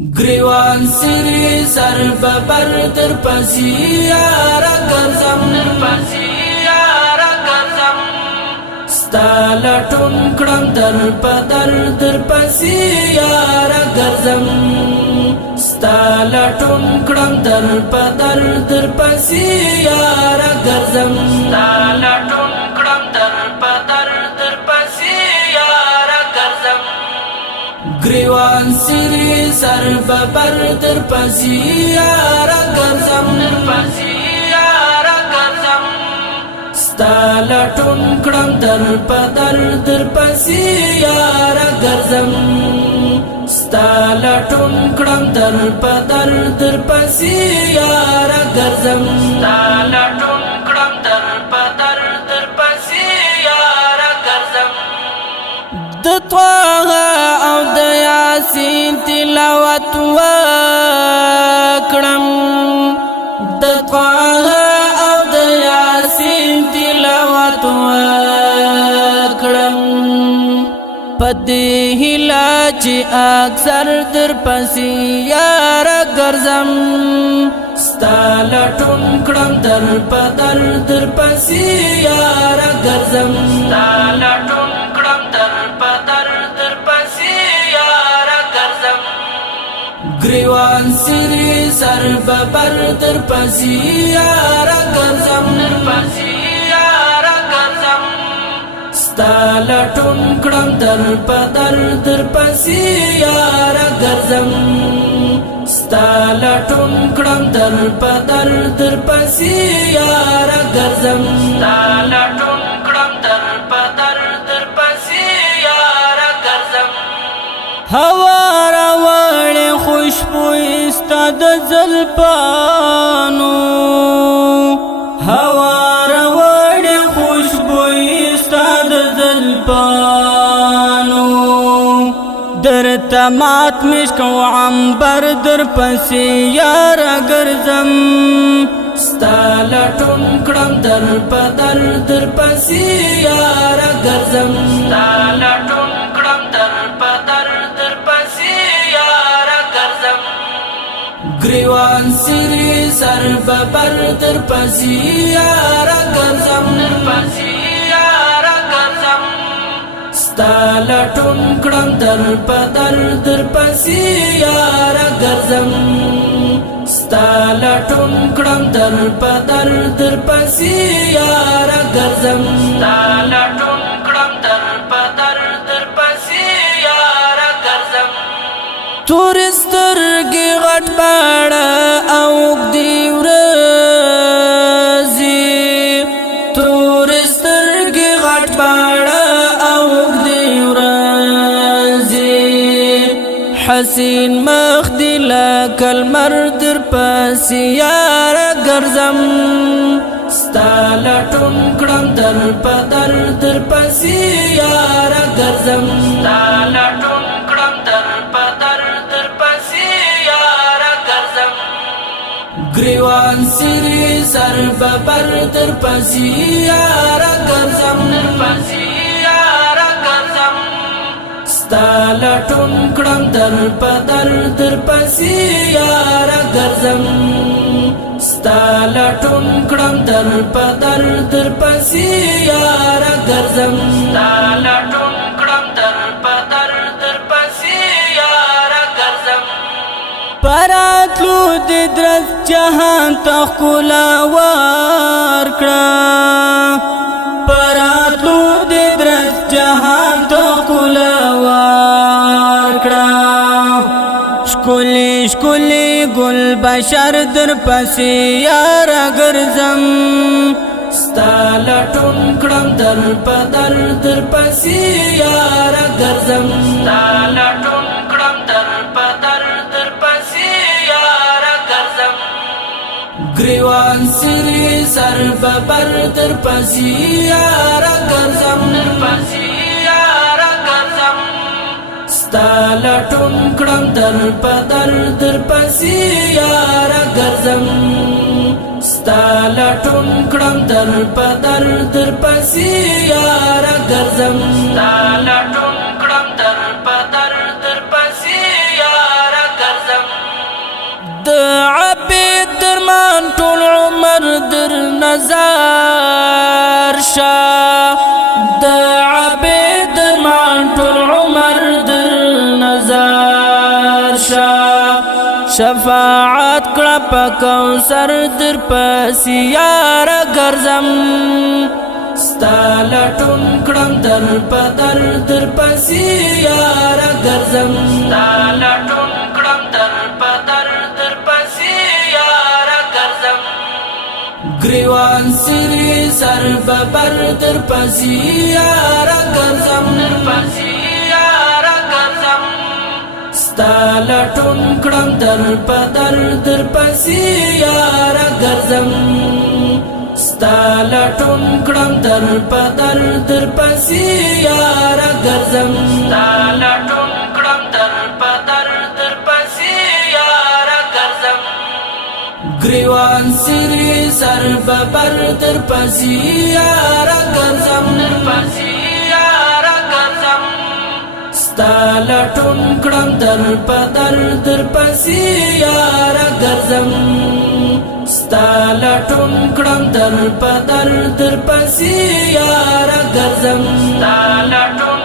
گریوان سری سر ببر در پسی یارا گرزم ستا لٹون کڑم در پدر در پسی یارا گرزم ستا لٹون کڑم در پدر در پسی یارا گرزم ستا لٹون کڑم در پدر در پسی یارا گرزم گریوان سری سر ببر در پسی یارا گرزم ستا لٹون کڑم در پدر در پسی یارا گرزم ستا لٹون کڑم در پدر در پسی یارا گرزم ستا لٹون کڑم در پدر در پسی یارا گرزم د طه او د یاسین تلاوت وکړم د طه او د یاسین تلاوت وکړم پدې هلا چې اکثر در پسې یارا ګرځم ستا لټون کړم در پدر در پسې یارا ګرځم ستا لټون کړم در پدر در پسې یارا ګرځم گریوان سری سر ببر در پسی یارا گرزم ستا لٹون کڑم در پدر در پسی یارا گرزم ستا لٹون کڑم در پدر در پسی یارا گرزم ستا لٹون کڑم در پدر در پسی یارا گرزم هوا راوړې خوشبوئی ستا د زلفانو هوا راوړې خوشبوئی ستا د زلفانو درته مات مشک او عنبر در پسې یارا ګرځم ستا لټون کړم در پدر در پسې یارا ګرځم ستا لټون کړم در پدر در پسې یارا ګرځم گریوان سری سر ببر در پسې یارا ګرځم ستا لټون کړم در پدر در پسې یارا ګرځم ستا لټون کړم در پدر در پسې یارا ګرځم ستا لټون کړم در پدر در پسې یارا ګرځم تور سترګې غټ باڼه او اوږدې ورځې تور سترګې غټ باڼه او اوږدې ورځې حسین مخ دې لکه لمر در پسې یارا ګرځم ستا لټون کړم در پدر در پسې یارا ګرځم ستا لټون کړم در پدر در پسې یارا ګرځم گریوان سری سر ببر در پسې یارا ګرځم ستا لټون کړم در پدر در پسې یارا ګرځم ستا لټون کړم در پدر در پسې یارا ګرځم ستا لټون کړم در پدر در پسې یارا ګرځم پراتلو دې درځ جهان ته ښکلا ورکړه پراتلو دې درځ جهان ته ښکلا ورکړه ښکلې ښکلې ګل بشر در پسې یارا ګرځم ستا لټون کړم در پدر در پسې یارا ګرځم ستا لټون کړم در پدر در پسې یارا ګرځم گریوان سری سر ببر در پسې یارا ګرځم ستا لټون کړم در پدر در پسې یارا ګرځم ستا لټون کړم در پدر در پسې یارا ګرځم ستا لټون کړم در پدر در پسې یارا ګرځم نظر شاه د عبید مان ټول عمر در نظر شاه شفاعت کړه په کوثر در پسې یار ګرځم ستاله ټون کړم در په در پسې یار ګرځم ستاله ټون کړم در په در پسې یار ګرځم ګریوان سری سر ببر در پسې یار ګرځم در پسې یار ګرځم ستاله ټون کړم در په در پسې یار ګرځم ستاله ټون کړم در په در پسې یار ګرځم ستاله ټون کړم در په در پسې یار ګرځم ګریوان سری سر ببر در پسې یار ګرځم در پسې یار ګرځم ستاله ټون کړم در په در پسې یار ګرځم ستاله ټون کړم در په در پسې یار ګرځم ستاله ټون